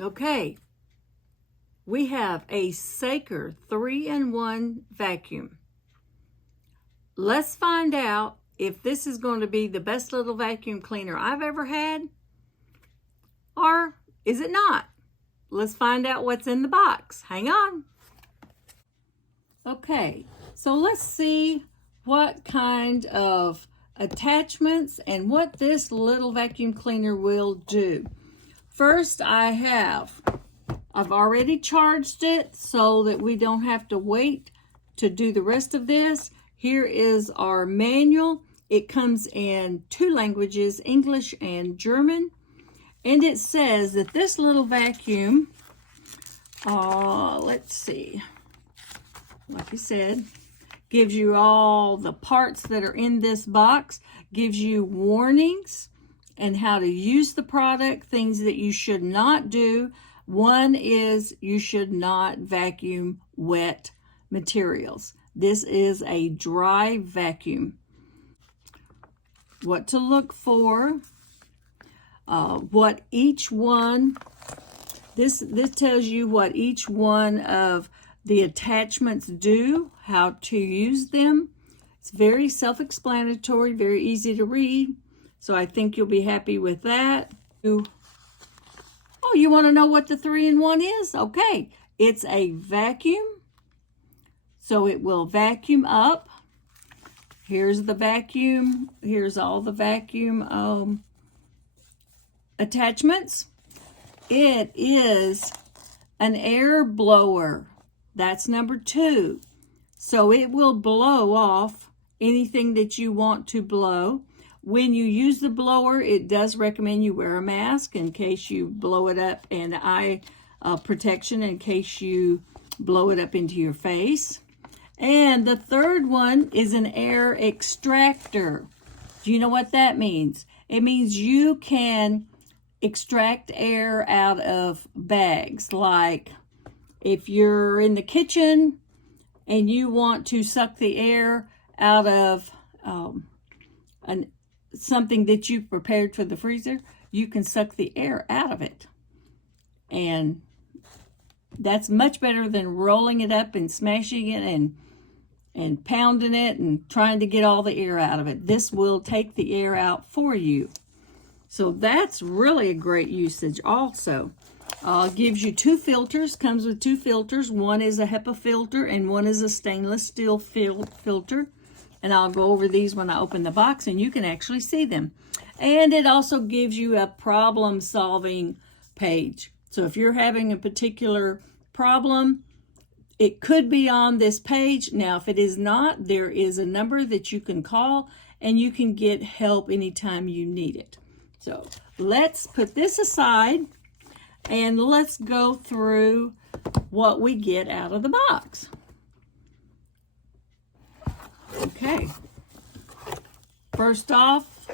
Okay, we have a Saker 3-in-1 vacuum. Let's find out if this is going to be the best little vacuum cleaner I've ever had, or is it not? Let's find out what's in the box. Hang on. Okay, so let's see what kind of attachments and what this little vacuum cleaner will do. First, I've already charged it so that we don't have to wait to do the rest of this. Here is our manual. It comes in 2 languages, English and German. And it says that this little vacuum, let's see, like you said, gives you all the parts that are in this box, gives you warnings and how to use the product, things that you should not do. One is you should not vacuum wet materials. This is a dry vacuum. What to look for, what each one, this tells you what each one of the attachments do, how to use them. It's very self-explanatory, very easy to read. So I think you'll be happy with that. Oh, you want to know what the 3-in-1 is? Okay, it's a vacuum. So it will vacuum up. Here's the vacuum. Here's all the vacuum attachments. It is an air blower. That's number 2. So it will blow off anything that you want to blow. When you use the blower, it does recommend you wear a mask in case you blow it up, and eye protection in case you blow it up into your face. And the third one is an air extractor. Do you know what that means? It means you can extract air out of bags. Like if you're in the kitchen and you want to suck the air out of something that you've prepared for the freezer, you can suck the air out of it. And that's much better than rolling it up and smashing it and pounding it and trying to get all the air out of it. This will take the air out for you. So that's really a great usage also. Gives you 2 filters, comes with 2 filters. One is a HEPA filter and one is a stainless steel filter. And I'll go over these when I open the box and you can actually see them. And it also gives you a problem solving page. So if you're having a particular problem, it could be on this page. Now, if it is not, there is a number that you can call and you can get help anytime you need it. So let's put this aside and let's go through what we get out of the box. Okay. First off,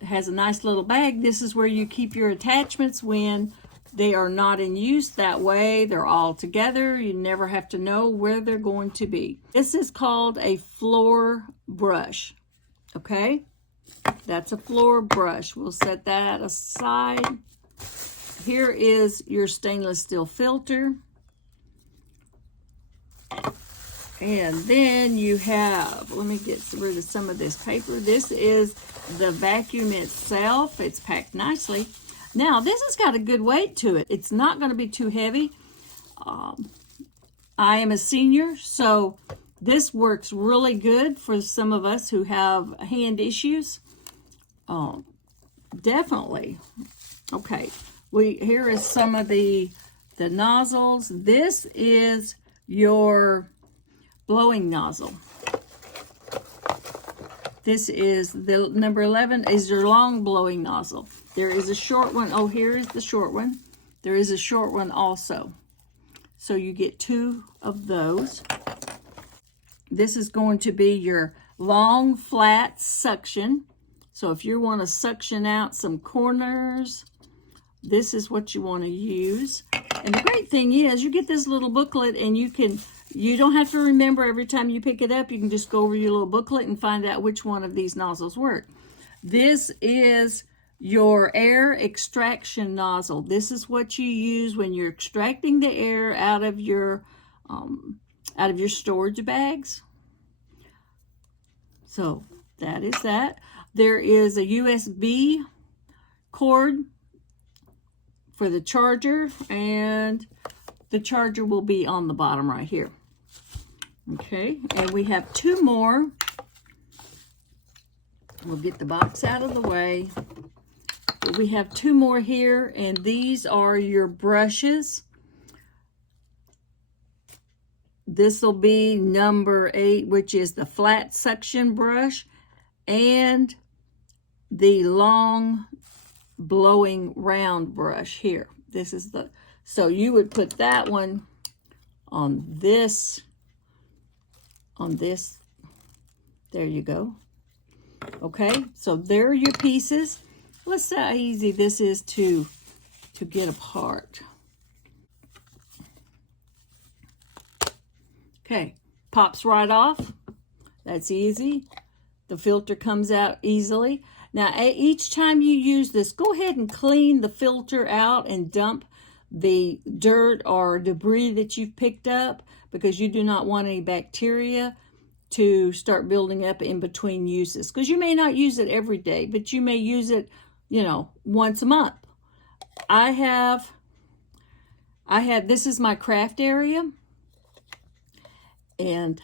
it has a nice little bag. This is where you keep your attachments when they are not in use. That way they're all together. You never have to know where they're going to be. This is called a floor brush. Okay, that's a floor brush. We'll set that aside. Here is your stainless steel filter. And then you have, let me get rid of some of this paper. This is the vacuum itself. It's packed nicely. Now, this has got a good weight to it. It's not going to be too heavy. I am a senior, so this works really good for some of us who have hand issues. Definitely. Okay, here is some of the nozzles. This is your blowing nozzle. This is the number 11 is your long blowing nozzle. There is a short one. Oh, here is the short one. There is a short one also. So you get 2 of those. This is going to be your long flat suction. So if you want to suction out some corners, this is what you want to use. And the great thing is you get this little booklet and you don't have to remember every time you pick it up. You can just go over your little booklet and find out which one of these nozzles work. This is your air extraction nozzle. This is what you use when you're extracting the air out of your storage bags. So that is that. There is a USB cord for the charger, and the charger will be on the bottom right here. Okay, and we have two more. We'll get the box out of the way. We have two more here, and these are your brushes. This will be number 8, which is the flat suction brush, and the long blowing round brush here. This is the, so you would put that one on this, there you go. Okay, so there are your pieces. Let's see how easy this is to get apart. Okay, pops right off. That's easy. The filter comes out easily. Now, each time you use this, go ahead and clean the filter out and dump the dirt or debris that you've picked up, because you do not want any bacteria to start building up in between uses, because you may not use it every day, but you may use it, you know, once a month. This is my craft area, and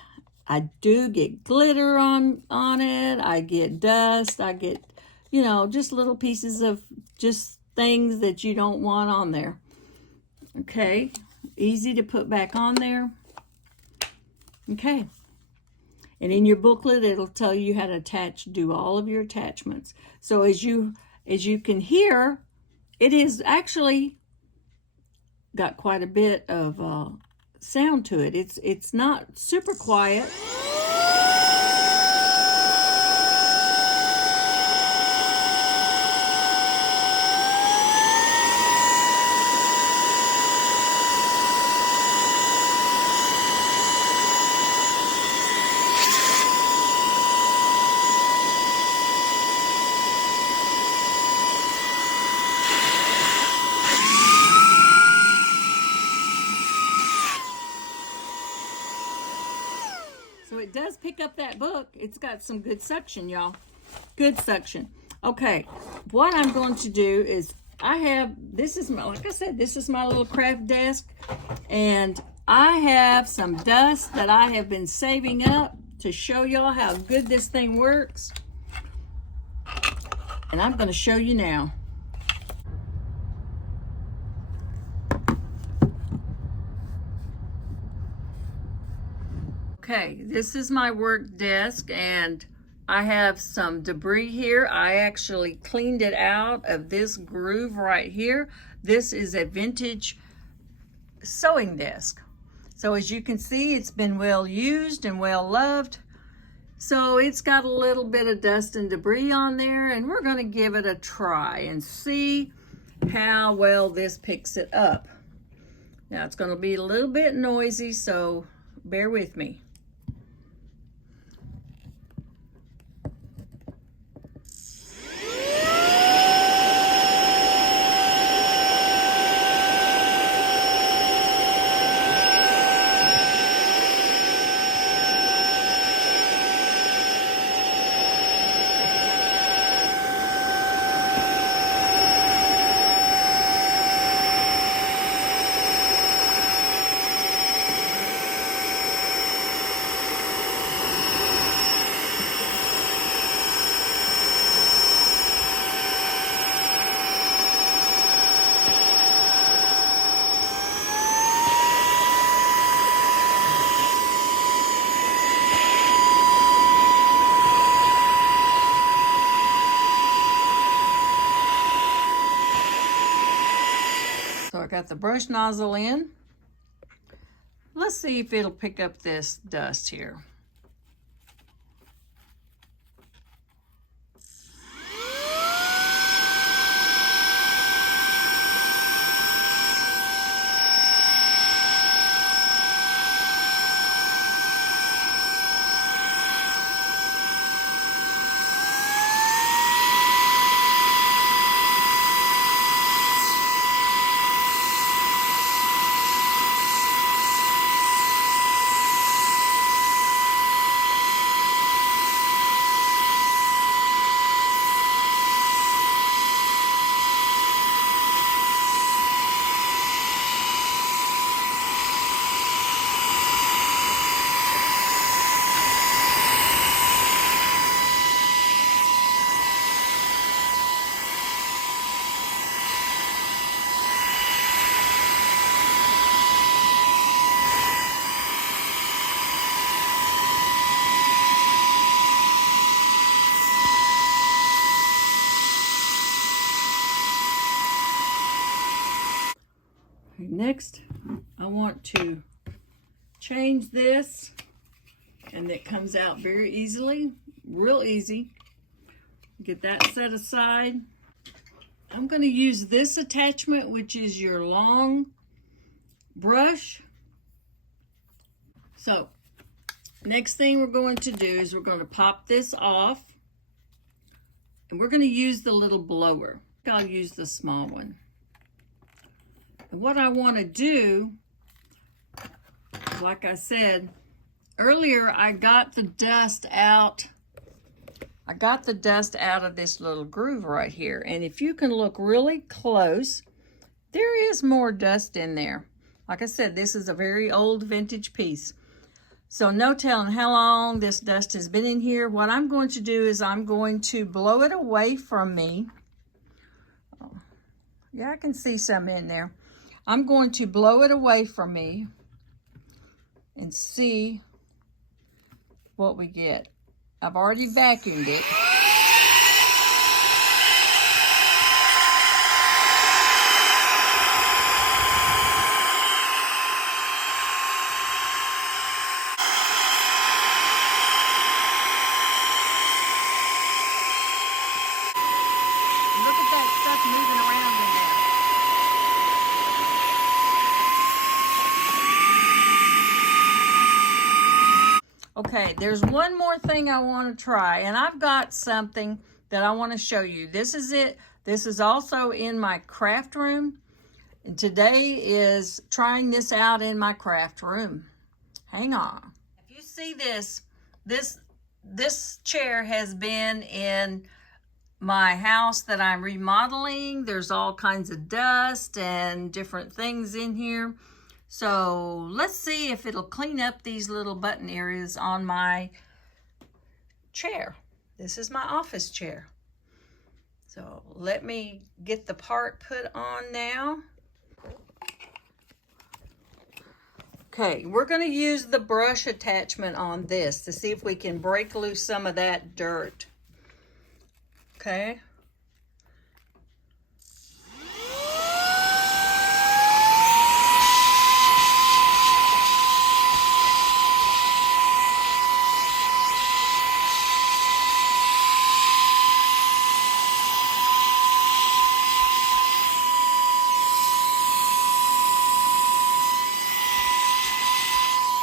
I do get glitter on it. I get dust. I get, you know, just little pieces of just things that you don't want on there. Okay, easy to put back on there. Okay. And in your booklet, it'll tell you how to do all of your attachments. So as you can hear, it is actually got quite a bit of sound to it. It's not super quiet. So it does pick up that book. It's got some good suction, y'all. Good suction. Okay, what I'm going to do is this is my, like I said, this is my little craft desk, and I have some dust that I have been saving up to show y'all how good this thing works. And I'm going to show you now. Okay, this is my work desk, and I have some debris here. I actually cleaned it out of this groove right here. This is a vintage sewing desk. So as you can see, it's been well used and well loved. So it's got a little bit of dust and debris on there, and we're going to give it a try and see how well this picks it up. Now it's going to be a little bit noisy, so bear with me. So I got the brush nozzle in. Let's see if it'll pick up this dust here. Next, I want to change this, and it comes out very easily, real easy. Get that set aside. I'm going to use this attachment, which is your long brush. So, next thing we're going to do is we're going to pop this off, and we're going to use the little blower. I'll use the small one. And what I want to do, like I said earlier, I got the dust out. I got the dust out of this little groove right here. And if you can look really close, there is more dust in there. Like I said, this is a very old vintage piece. So no telling how long this dust has been in here. What I'm going to do is I'm going to blow it away from me. Oh, yeah, I can see some in there. I'm going to blow it away from me and see what we get. I've already vacuumed it. Look at that stuff moving around in there. Okay, there's one more thing I want to try, and I've got something that I want to show you. This is it. This is also in my craft room, and today is trying this out in my craft room. Hang on. If you see this chair has been in my house that I'm remodeling. There's all kinds of dust and different things in here. So let's see if it'll clean up these little button areas on my chair. This is my office chair. So let me get the part put on now. Okay, we're going to use the brush attachment on this to see if we can break loose some of that dirt. Okay.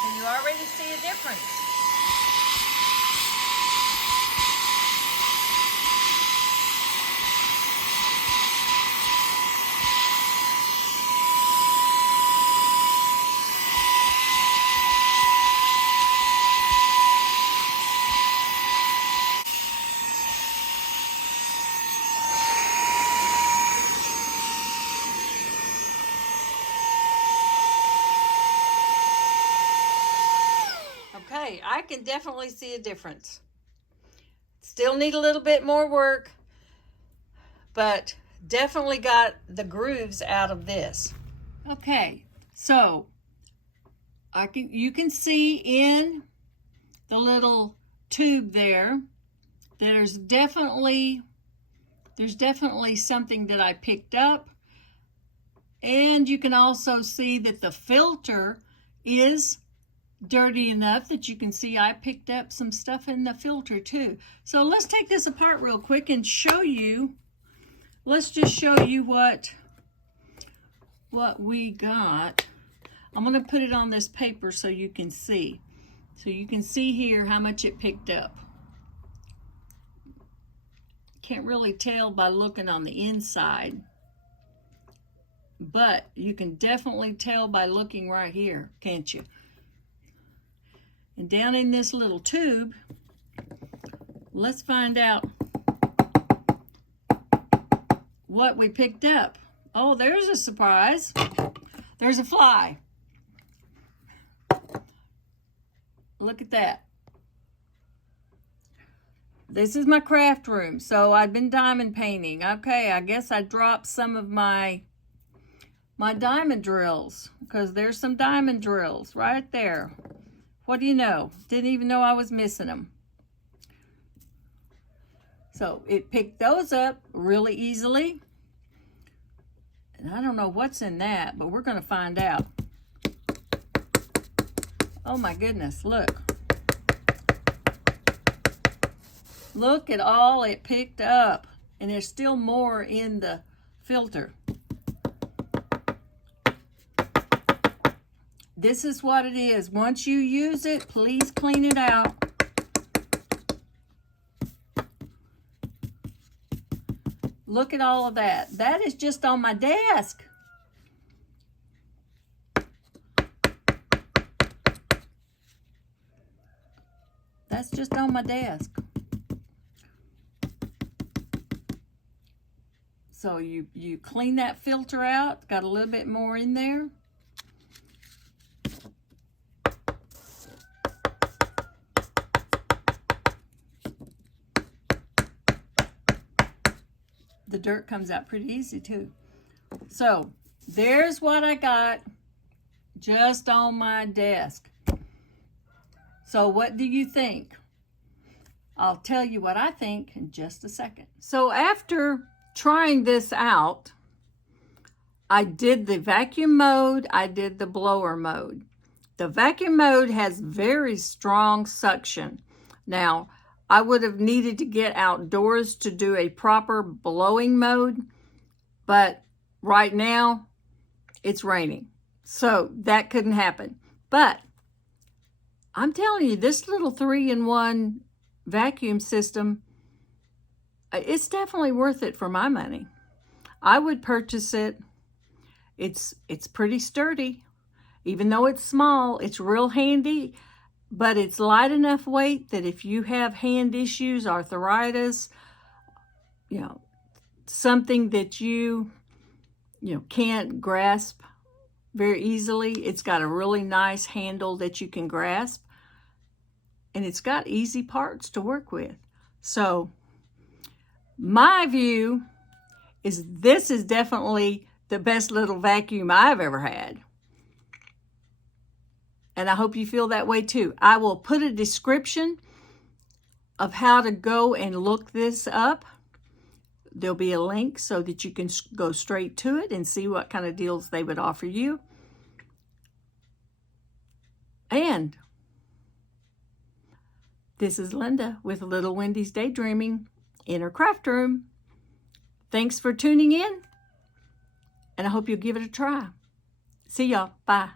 Can you already see a difference? Okay, I can definitely see a difference. Still need a little bit more work, but definitely got the grooves out of this. Okay, so you can see in the little tube there, there's definitely something that I picked up. And you can also see that the filter is dirty enough that you can see I picked up some stuff in the filter too. So let's take this apart real quick and show you. Let's just show you what we got. I'm going to put it on this paper so you can see. So you can see here how much it picked up. Can't really tell by looking on the inside, but you can definitely tell by looking right here, can't you? And down in this little tube, let's find out what we picked up. Oh, there's a surprise. There's a fly. Look at that. This is my craft room. So I've been diamond painting. Okay, I guess I dropped some of my diamond drills, because there's some diamond drills right there. What do you know? Didn't even know I was missing them. So it picked those up really easily. And I don't know what's in that, but we're going to find out. Oh my goodness, look. Look at all it picked up. And there's still more in the filter. This is what it is. Once you use it, please clean it out. Look at all of that. That is just on my desk. That's just on my desk. So you clean that filter out. Got a little bit more in there. The dirt comes out pretty easy too. So there's what I got just on my desk. So what do you think? I'll tell you what I think in just a second. So after trying this out, I did the vacuum mode, I did the blower mode. The vacuum mode has very strong suction. Now, I would have needed to get outdoors to do a proper blowing mode, but right now it's raining, so that couldn't happen. But I'm telling you, this little 3-in-1 vacuum system, it's definitely worth it for my money. I would purchase it. It's pretty sturdy. Even though it's small, it's real handy, but it's light enough weight that if you have hand issues, arthritis, something that you can't grasp very easily, it's got a really nice handle that you can grasp, and it's got easy parts to work with. So my view is this is definitely the best little vacuum I've ever had. And I hope you feel that way too. I will put a description of how to go and look this up. There'll be a link so that you can go straight to it and see what kind of deals they would offer you. And this is Linda with Little Wendy's Daydreaming in her craft room. Thanks for tuning in, and I hope you'll give it a try. See y'all. Bye.